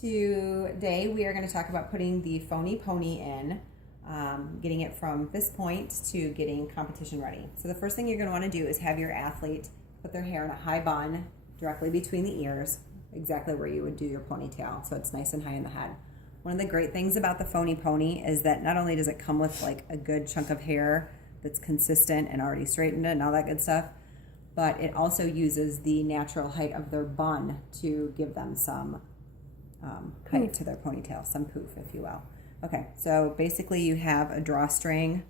Today we are going to talk about putting the Phony Pony in, getting it from this point to getting competition ready. So the first thing you're going to want to do is have your athlete put their hair in a high bun directly between the ears, exactly where you would do your ponytail, so it's nice and high in the head. One of the great things about the Phony Pony is that not only does it come with like a good chunk of hair that's consistent and already straightened and all that good stuff, but it also uses the natural height of their bun to give them some height to their ponytail, some poof, if you will. Okay, so basically you have a drawstring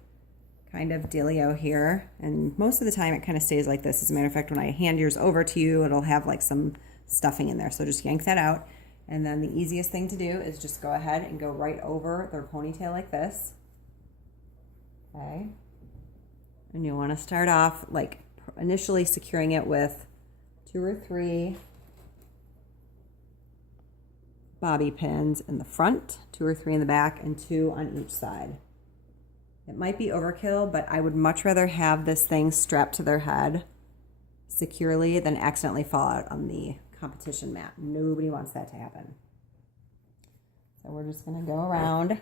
kind of dealio here, and most of the time it kind of stays like this. As a matter of fact, when I hand yours over to you, it'll have like some stuffing in there, so just yank that out. And then the easiest thing to do is just go ahead and go right over their ponytail like this. Okay, and you want to start off like initially securing it with 2 or 3 bobby pins in the front, 2 or 3 in the back, and 2 on each side. It might be overkill, but I would much rather have this thing strapped to their head securely than accidentally fall out on the competition mat. Nobody wants that to happen. So we're just going to go around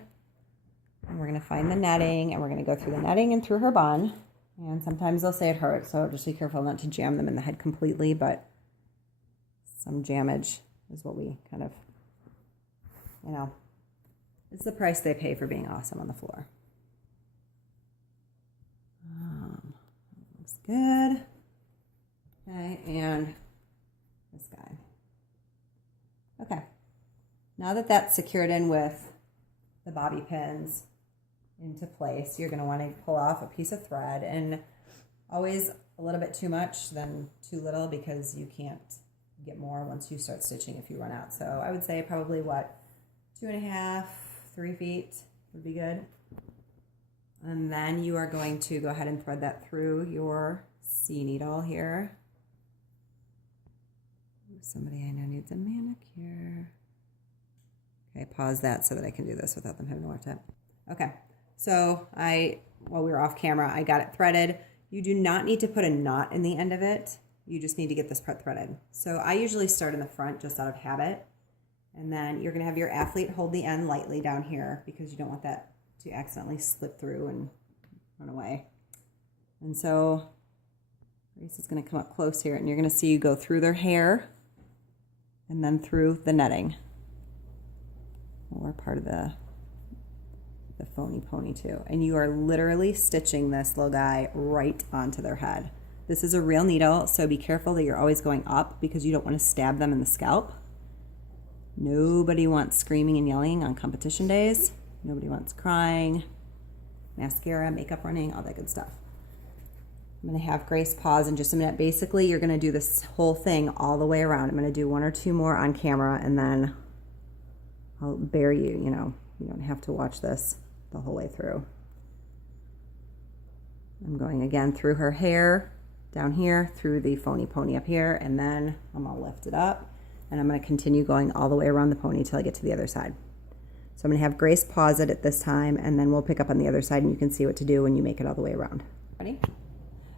and we're going to find the netting, and we're going to go through the netting and through her bun. And sometimes they'll say it hurts, so just be careful not to jam them in the head completely, but some jammage is what we kind of, you know, it's the price they pay for being awesome on the floor. Looks good. Okay, and this guy. Okay, now that that's secured in with the bobby pins into place, you're going to want to pull off a piece of thread, and always a little bit too much than too little, because you can't get more once you start stitching if you run out. So I would say probably 2.5, 3 feet would be good. And then you are going to go ahead and thread that through your C needle here. Somebody I know needs a manicure. Okay, pause that so that I can do this without them having to watch it. Okay, so while we were off camera, I got it threaded. You do not need to put a knot in the end of it. You just need to get this part threaded. So I usually start in the front just out of habit. And then you're going to have your athlete hold the end lightly down here, because you don't want that to accidentally slip through and run away. And so Grace is going to come up close here, and you're going to see you go through their hair and then through the netting. Or part of the Phony Pony too. And you are literally stitching this little guy right onto their head. This is a real needle, so be careful that you're always going up, because you don't want to stab them in the scalp. Nobody wants screaming and yelling on competition days. Nobody wants crying, mascara, makeup running, all that good stuff. I'm going to have Grace pause in just a minute. Basically, you're going to do this whole thing all the way around. I'm going to do 1 or 2 more on camera, and then I'll bear you, you know, you don't have to watch this the whole way through. I'm going again through her hair down here, through the Phony Pony up here, and then I'm going to lift it up. And I'm going to continue going all the way around the pony till I get to the other side. So I'm going to have Grace pause it at this time, and then we'll pick up on the other side, and you can see what to do when you make it all the way around. Ready?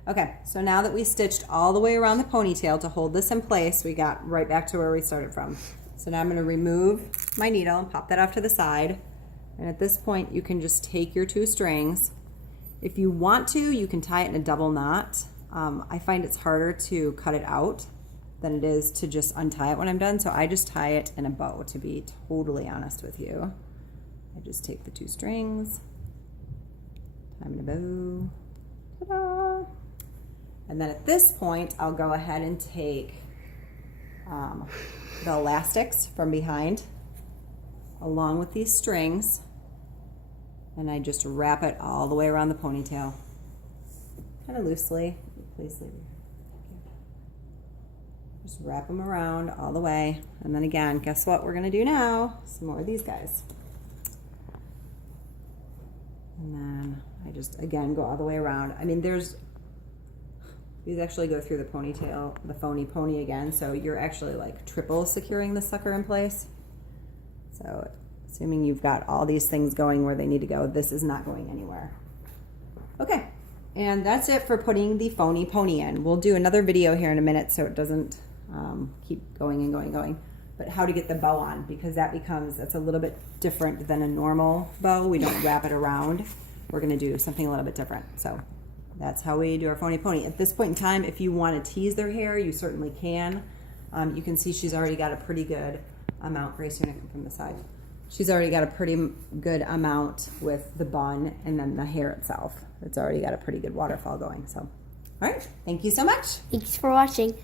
Okay, so now that we stitched all the way around the ponytail to hold this in place, we got right back to where we started from. So now I'm going to remove my needle and pop that off to the side. And at this point, you can just take your 2 strings. If you want to, you can tie it in a double knot. I find it's harder to cut it out than it is to just untie it when I'm done. So I just tie it in a bow, to be totally honest with you. I just take the 2 strings, tie them in a bow, ta-da! And then at this point, I'll go ahead and take the elastics from behind along with these strings, and I just wrap it all the way around the ponytail, kind of loosely. Please leave. Just wrap them around all the way. And then again, guess what we're going to do now? Some more of these guys. And then I just, again, go all the way around. I mean, these actually go through the ponytail, the Phony Pony again, so you're actually like triple securing the sucker in place. So assuming you've got all these things going where they need to go, this is not going anywhere. Okay, and that's it for putting the Phony Pony in. We'll do another video here in a minute so it doesn't keep going and going and going. but how to get the bow on, because that's a little bit different than a normal bow. We don't wrap it around. We're going to do something a little bit different. So that's how we do our Phony Pony. At this point in time, if you want to tease their hair, you certainly can. You can see she's already got a pretty good amount. Grace, you're going to come from the side. She's already got a pretty good amount with the bun and then the hair itself. It's already got a pretty good waterfall going. So, all right. Thank you so much. Thanks for watching.